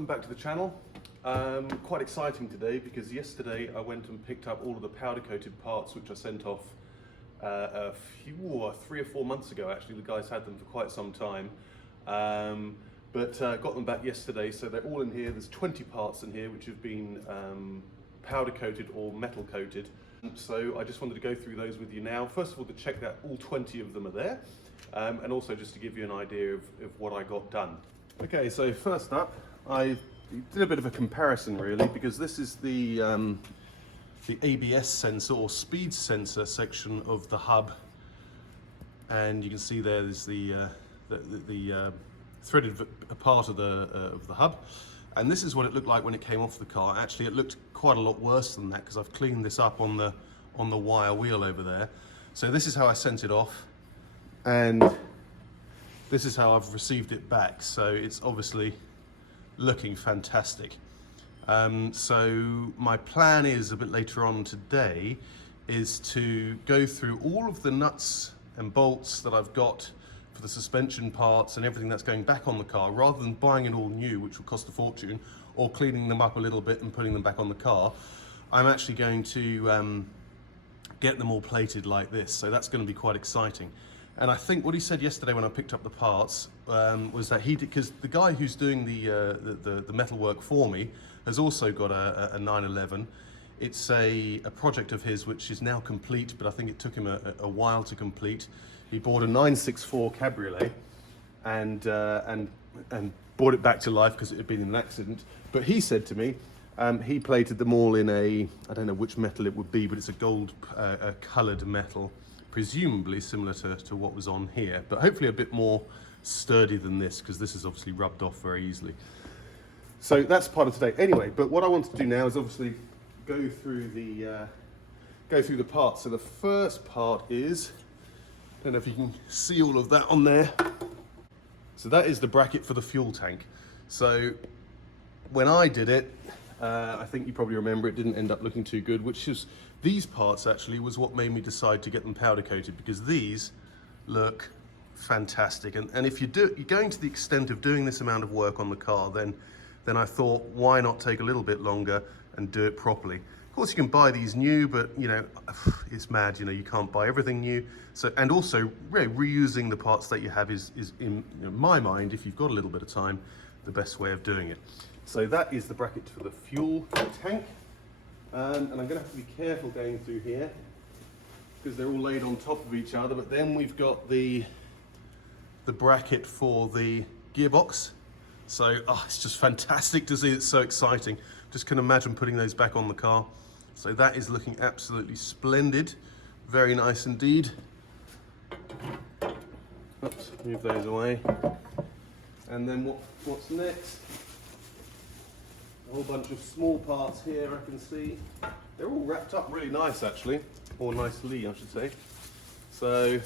welcome back to the channel. Quite exciting today because yesterday I went and picked up all of the powder coated parts which I sent off a few, 3 or 4 months ago actually. The guys had them for quite some time, but got them back yesterday, so they're all in here. There's 20 parts in here which have been powder coated or metal coated. So I just wanted to go through those with you now. First of all, to check that all 20 of them are there, and also just to give you an idea of what I got done. Okay, so first up, I did a bit of a comparison really, because this is the ABS sensor or speed sensor section of the hub, and you can see there's the threaded part of the hub, and this is what it looked like when it came off the car. Actually, it looked quite a lot worse than that because I've cleaned this up on the wire wheel over there. So this is how I sent it off, and this is how I've received it back. So it's obviously looking fantastic. So my plan is a bit later on today is to go through all of the nuts and bolts that I've got for the suspension parts and everything that's going back on the car, rather than buying it all new, which will cost a fortune, or cleaning them up a little bit and putting them back on the car. I'm actually going to get them all plated like this, so that's going to be quite exciting. And I think what he said yesterday when I picked up the parts was that he did, because the guy who's doing the metal work for me has also got a 911. It's a project of his which is now complete, but I think it took him a while to complete. He bought a 964 Cabriolet and brought it back to life because it had been in an accident. But he said to me, he plated them all in a, I don't know which metal it would be, but it's a gold coloured metal, presumably similar to what was on here, but hopefully a bit more sturdy than this, because this is obviously rubbed off very easily. So that's part of today. Anyway, but what I want to do now is obviously go through the parts. So the first part is, I don't know if you can see all of that on there. So that is the bracket for the fuel tank. So when I did it, I think you probably remember it didn't end up looking too good, which is, these parts actually was what made me decide to get them powder coated, because these look fantastic. And if you're going to the extent of doing this amount of work on the car, then I thought, why not take a little bit longer and do it properly? Of course, you can buy these new, but you know, it's mad, you know, you can't buy everything new. So, and also reusing the parts that you have is in my mind, if you've got a little bit of time, the best way of doing it. So that is the bracket for the fuel tank. And I'm going to have to be careful going through here because they're all laid on top of each other. But then we've got the bracket for the gearbox. So it's just fantastic to see. It's so exciting. Just can imagine putting those back on the car. So that is looking absolutely splendid. Very nice indeed. Oops, move those away. And then what's next? A whole bunch of small parts here I can see. They're all wrapped up really nice actually, or nicely I should say. So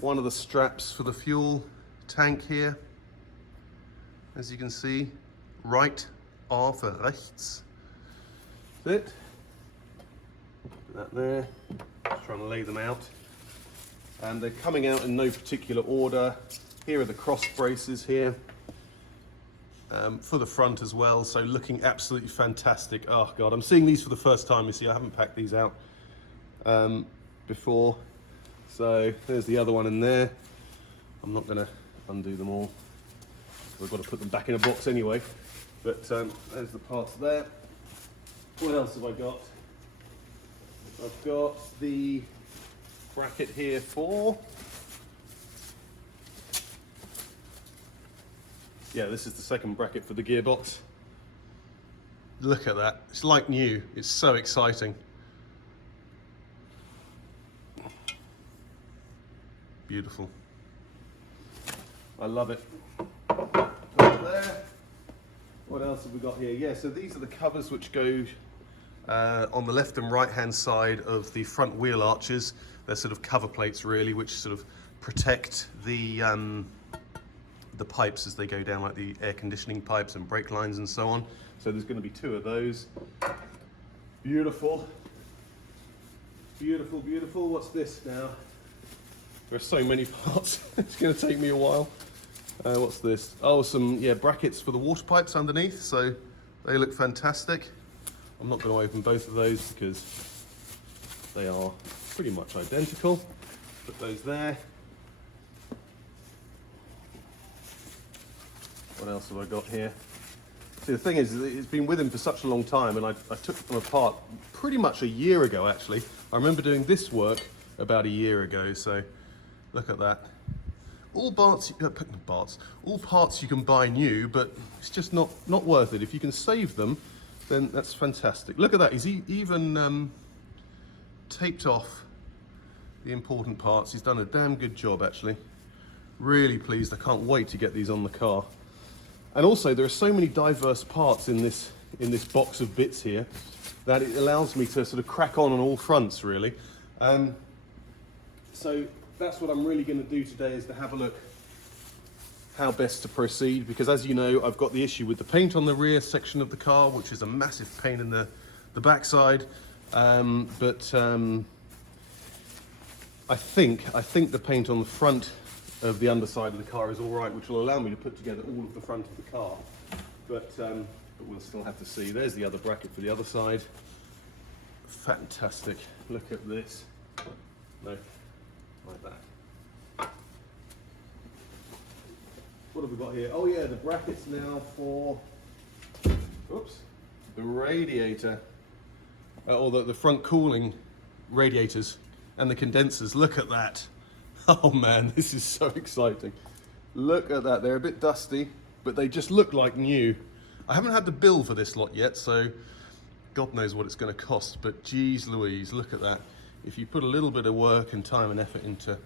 one of the straps for the fuel tank here, as you can see, right are for rechts. That's it. Put that there. Just trying to lay them out. And they're coming out in no particular order. Here are the cross braces here. For the front as well, so looking absolutely fantastic. Oh god, I'm seeing these for the first time. You see, I haven't packed these out before. So there's the other one in there. I'm not going to undo them all. We've got to put them back in a box anyway. But there's the parts there. What else have I got? I've got the bracket here for, yeah, this is the second bracket for the gearbox. Look at that. It's like new. It's so exciting. Beautiful. I love it. There. What else have we got here? Yeah, so these are the covers which go on the left and right hand side of the front wheel arches. They're sort of cover plates really, which sort of protect the pipes as they go down, like the air conditioning pipes and brake lines and so on. So there's going to be 2 of those. Beautiful. Beautiful, beautiful. What's this now? There are so many parts. It's going to take me a while. What's this? Oh, some brackets for the water pipes underneath, so they look fantastic. I'm not going to open both of those because they are pretty much identical. Put those there. What else have I got here? See, the thing is, it's been with him for such a long time, and I took them apart pretty much a year ago, actually. I remember doing this work about a year ago, so look at that. All parts you can buy new, but it's just not worth it. If you can save them, then that's fantastic. Look at that, he's even taped off the important parts. He's done a damn good job, actually. Really pleased, I can't wait to get these on the car. And also, there are so many diverse parts in this box of bits here that it allows me to sort of crack on all fronts, really. So that's what I'm really going to do today, is to have a look how best to proceed, because as you know, I've got the issue with the paint on the rear section of the car, which is a massive pain in the backside. I think the paint on the front of the underside of the car is all right, which will allow me to put together all of the front of the car. But we'll still have to see. There's the other bracket for the other side. Fantastic. Look at this. No, like that. What have we got here? Oh yeah, the brackets now for, oops, the radiator, or the front cooling radiators and the condensers. Look at that. Oh man, this is so exciting. Look at that, they're a bit dusty, but they just look like new. I haven't had the bill for this lot yet, so God knows what it's going to cost, but geez Louise, look at that. If you put a little bit of work and time and effort into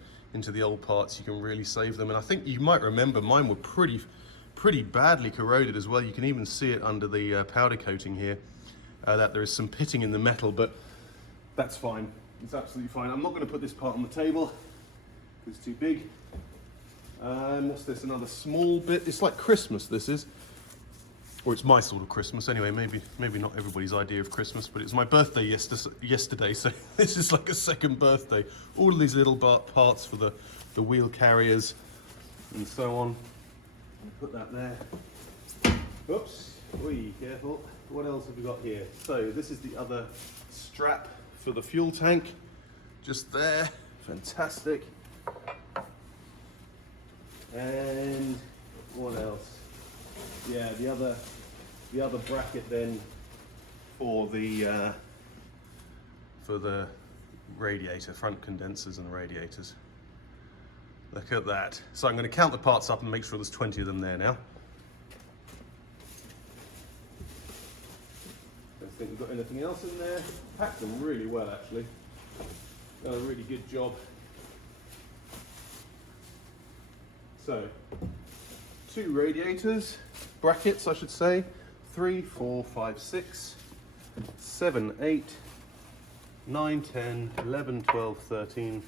the old parts, you can really save them. And I think you might remember mine were pretty badly corroded as well. You can even see it under the powder coating here, that there is some pitting in the metal, but that's fine. It's absolutely fine. I'm not going to put this part on the table. It's too big. What's this? Another small bit. It's like Christmas, this is. Or it's my sort of Christmas. Anyway, maybe not everybody's idea of Christmas, but it was my birthday yesterday, so this is like a second birthday. All of these little parts for the wheel carriers and so on. Put that there. Oops. Wee, careful. What else have we got here? So this is the other strap for the fuel tank. Just there. Fantastic. And what else? Yeah, the other bracket then for the radiator, front condensers and radiators. Look at that. So I'm going to count the parts up and make sure there's 20 of them there now. Don't think we've got anything else in there. Packed them really well, actually. Done a really good job. So, 2 radiators, brackets I should say, 3, 4, 5, 6, 7, 8, 9, 10, 11, 12, 13,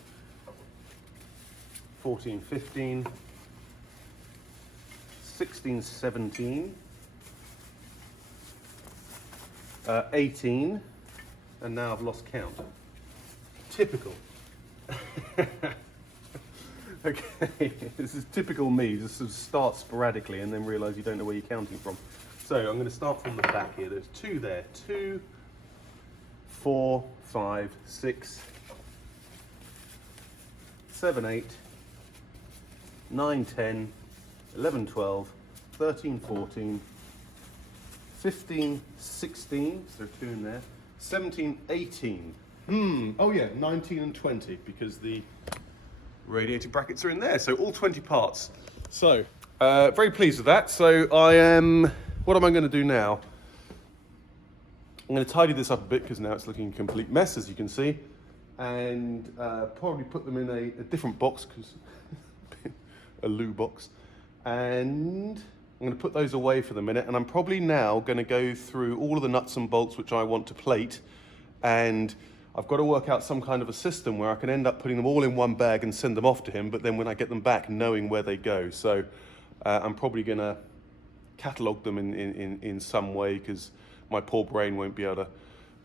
14, 15, 16, 17, 18, and now I've lost count. Typical. Okay, this is typical me, just sort of start sporadically and then realise you don't know where you're counting from. So I'm going to start from the back here. There's 2 there. 2, 4, 5, 6, 7, 8, 9, 10, 11, 12, 13, 14, 15, 16, so 2 in there, 17, 18. Oh yeah, 19 and 20, because the radiator brackets are in there, so all 20 parts. So, very pleased with that. So what am I going to do now? I'm going to tidy this up a bit, because now it's looking a complete mess, as you can see, and probably put them in a different box, because a loo box, and I'm going to put those away for the minute, and I'm probably now going to go through all of the nuts and bolts which I want to plate, and I've got to work out some kind of a system where I can end up putting them all in one bag and send them off to him, but then when I get them back, knowing where they go. So I'm probably going to catalogue them in some way, because my poor brain won't be able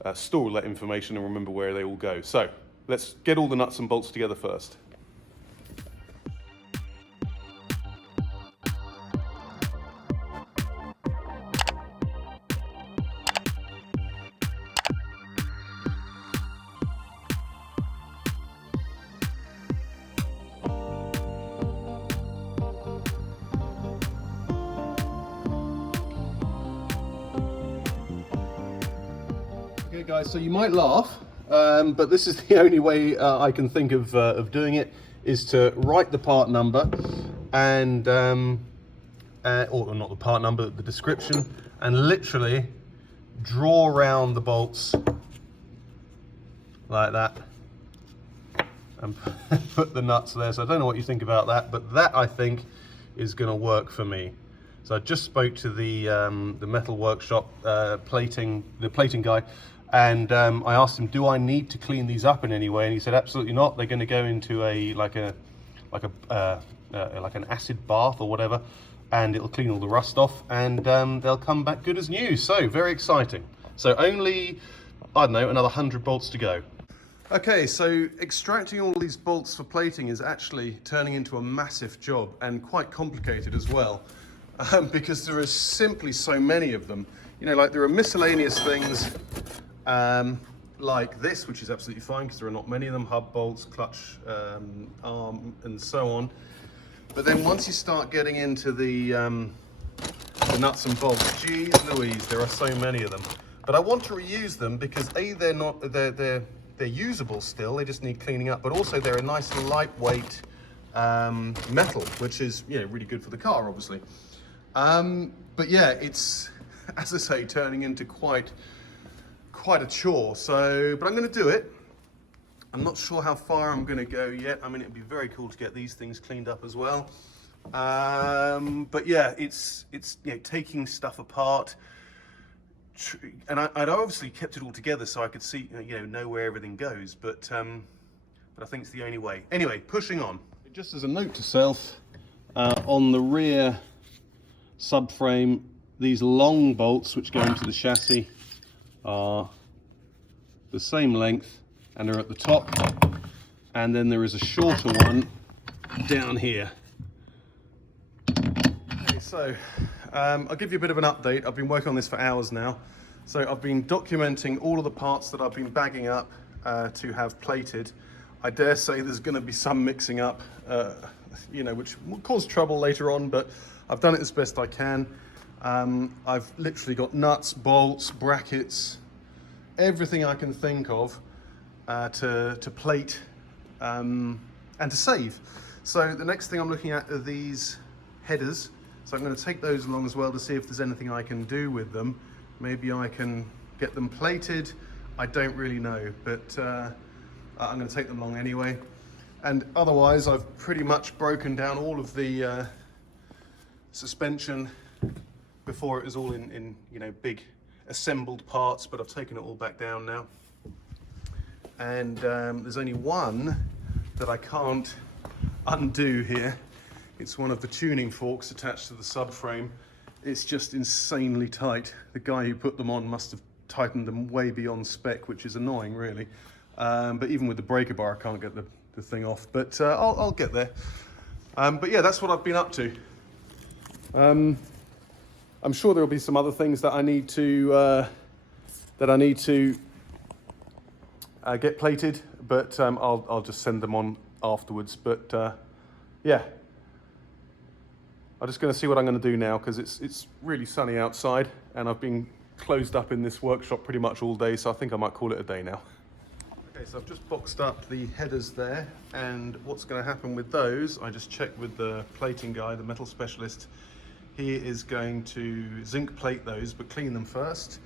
to store all that information and remember where they all go. So let's get all the nuts and bolts together first. guys, so you might laugh, but this is the only way I can think of doing it, is to write the part number and, or not the part number, the description, and literally draw around the bolts like that and put the nuts there. So I don't know what you think about that, but that I think is going to work for me. So I just spoke to the metal workshop the plating guy, and I asked him, do I need to clean these up in any way? And he said absolutely not. They're going to go into like an acid bath or whatever, and it'll clean all the rust off, and they'll come back good as new. So very exciting. So only, I don't know, another 100 bolts to go. Okay, so extracting all these bolts for plating is actually turning into a massive job, and quite complicated as well, because there are simply so many of them. You know, like there are miscellaneous things like this, which is absolutely fine because there are not many of them, hub bolts, clutch arm, and so on. But then once you start getting into the nuts and bolts, geez Louise, there are so many of them. But I want to reuse them because A, they're usable still, they just need cleaning up, but also they're a nice lightweight metal, which is, you know, really good for the car, obviously. But yeah, it's, as I say, turning into quite a chore. So, but I'm going to do it. I'm not sure how far I'm going to go yet. I mean, it'd be very cool to get these things cleaned up as well. But yeah, it's you know, taking stuff apart. And I'd obviously kept it all together so I could see, you know where everything goes, but I think it's the only way. Anyway, pushing on. Just as a note to self, on the rear subframe, these long bolts which go into the chassis are the same length and they're at the top, and then there is a shorter one down here. Okay, so I'll give you a bit of an update. I've been working on this for hours now. So I've been documenting all of the parts that I've been bagging up to have plated. I dare say there's going to be some mixing up, you know, which will cause trouble later on, but I've done it as best I can. I've literally got nuts, bolts, brackets, everything I can think of to plate and to save. So the next thing I'm looking at are these headers. So I'm going to take those along as well to see if there's anything I can do with them. Maybe I can get them plated. I don't really know, but I'm going to take them along anyway. And otherwise, I've pretty much broken down all of the suspension before it was all in you know, big assembled parts, but I've taken it all back down now. And there's only one that I can't undo here. It's one of the tuning forks attached to the subframe. It's just insanely tight. The guy who put them on must have tightened them way beyond spec, which is annoying, really. But even with the breaker bar, I can't get the thing off. But I'll get there. But yeah, that's what I've been up to. I'm sure there'll be some other things that I need to get plated, but I'll just send them on afterwards. But yeah. I'm just going to see what I'm going to do now because it's really sunny outside and I've been closed up in this workshop pretty much all day, so I think I might call it a day now. Okay, so I've just boxed up the headers there, and what's going to happen with those, I just checked with the plating guy, the metal specialist. He is going to zinc plate those, but clean them first.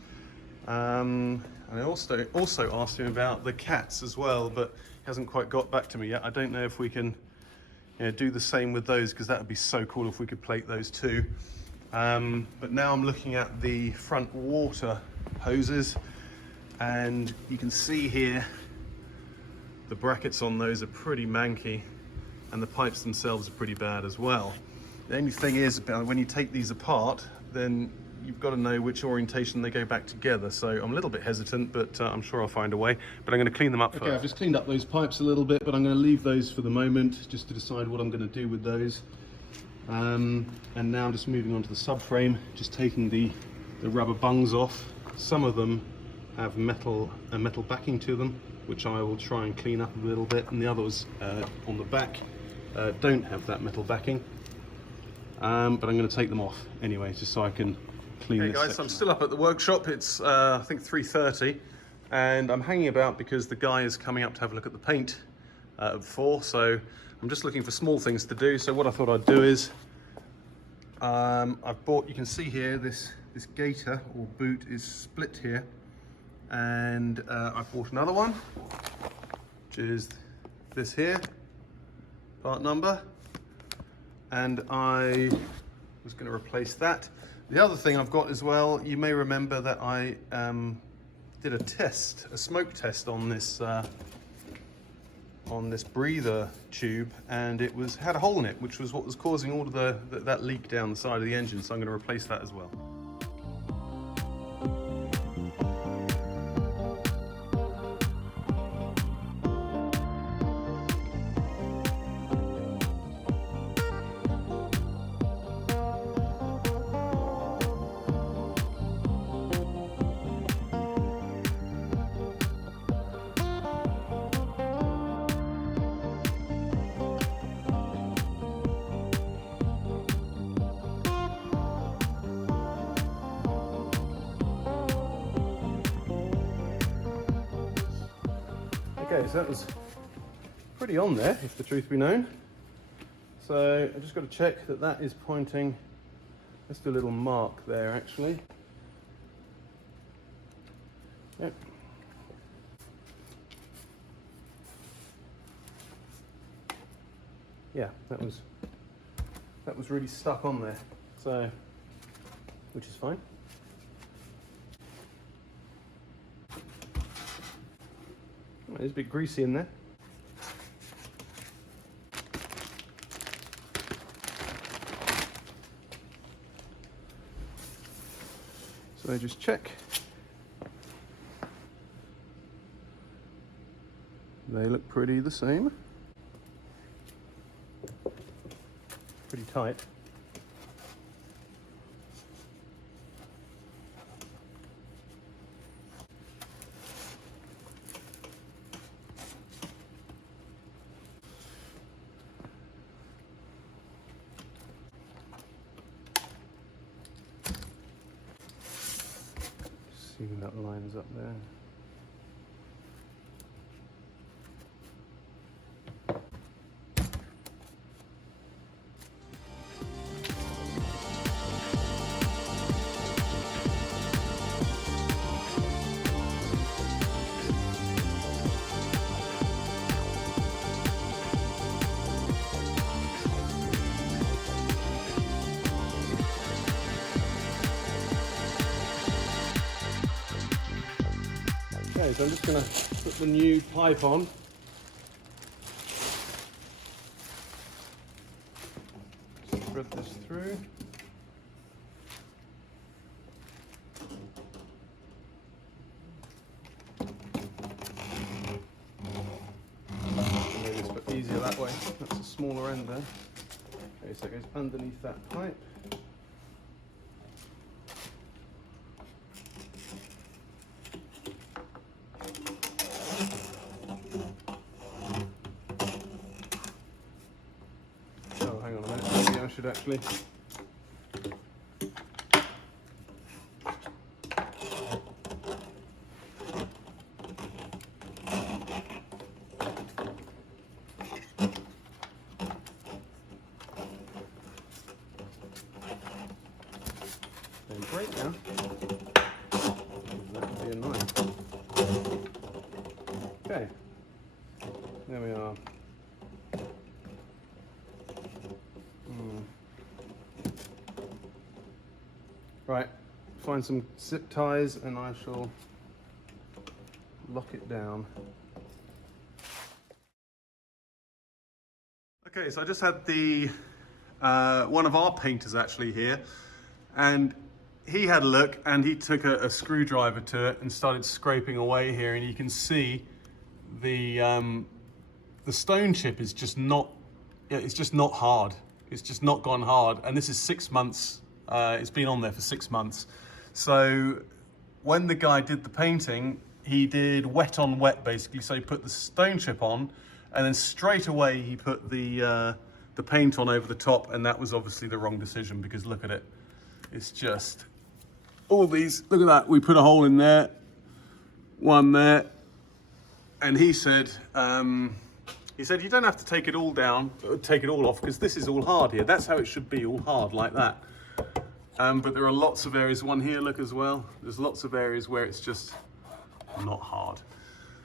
And I also asked him about the cats as well, but he hasn't quite got back to me yet. I don't know if we can do the same with those, because that would be so cool if we could plate those too. But now I'm looking at the front water hoses, and you can see here the brackets on those are pretty manky, and the pipes themselves are pretty bad as well. The only thing is, when you take these apart, then you've got to know which orientation they go back together. So I'm a little bit hesitant, but I'm sure I'll find a way. But I'm going to clean them up first. Okay, I've just cleaned up those pipes a little bit, but I'm going to leave those for the moment, just to decide what I'm going to do with those. And now I'm just moving on to the subframe, just taking the rubber bungs off. Some of them have metal backing to them, which I will try and clean up a little bit, and the others on the back don't have that metal backing. But I'm going to take them off anyway, just so I can clean this section. Hey guys, I'm still up at the workshop. It's I think 3:30, and I'm hanging about because the guy is coming up to have a look at the paint at 4, so I'm just looking for small things to do. So what I thought I'd do is, I've bought, you can see here, this gaiter or boot is split here, and I've bought another one, which is this here, part number, and I was going to replace that. The other thing I've got as well, you may remember that I did a smoke test on this breather tube, and it had a hole in it, which was what was causing all of that leak down the side of the engine, so I'm going to replace that as well. Okay, so that was pretty on there, if the truth be known. So I just got to check that that is pointing. Let's do a little mark there, actually. Yep. Yeah, that was really stuck on there. So, which is fine. It's a bit greasy in there. So just check. They look pretty the same. Pretty tight. See when that lines up there. Okay, so I'm just going to put the new pipe on. Thread this through. Maybe it's a bit easier that way. That's a smaller end there. Okay, so it goes underneath that pipe. Should actually break now. That would be annoying. Okay, there we are. Right, find some zip ties and I shall lock it down. Okay, so I just had the one of our painters actually here, and he had a look and he took a screwdriver to it and started scraping away here, and you can see the stone chip is just not, it's just not hard. It's just not gone hard, and this is 6 months. It's been on there for 6 months. So when the guy did the painting, he did wet on wet basically. So he put the stone chip on, and then straight away he put the paint on over the top, and that was obviously the wrong decision, because look at it. It's just all these, look at that. We put a hole in there, one there, and he said you don't have to take it all down, take it all off, because this is all hard here. That's how it should be, all hard like that. But there are lots of areas, one here, look as well. There's lots of areas where it's just not hard.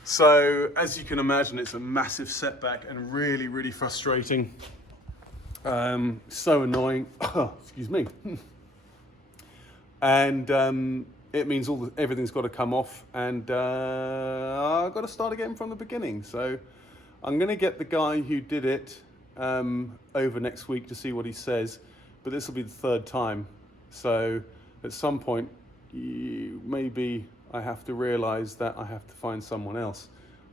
So as you can imagine, it's a massive setback and really, really frustrating. So annoying. Excuse me. And it means everything's got to come off, and I've got to start again from the beginning. So I'm going to get the guy who did it over next week to see what he says, but this will be the third time. So at some point, maybe I have to realize that I have to find someone else,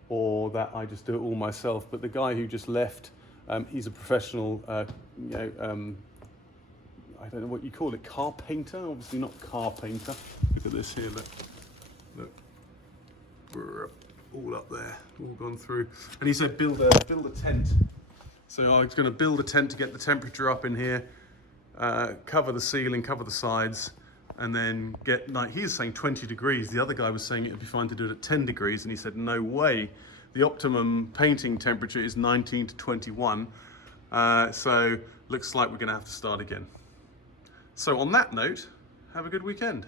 or that I just do it all myself. But the guy who just left, he's a professional, I don't know what you call it, car painter? Obviously not car painter. Look at this here, look. We're all up there, all gone through. And he said build a tent. So I was going to build a tent to get the temperature up in here, cover the ceiling, cover the sides, and then get, like, he's saying 20 degrees. The other guy was saying it'd be fine to do it at 10 degrees, and he said, no way. The optimum painting temperature is 19 to 21. So looks like we're going to have to start again. So on that note, have a good weekend.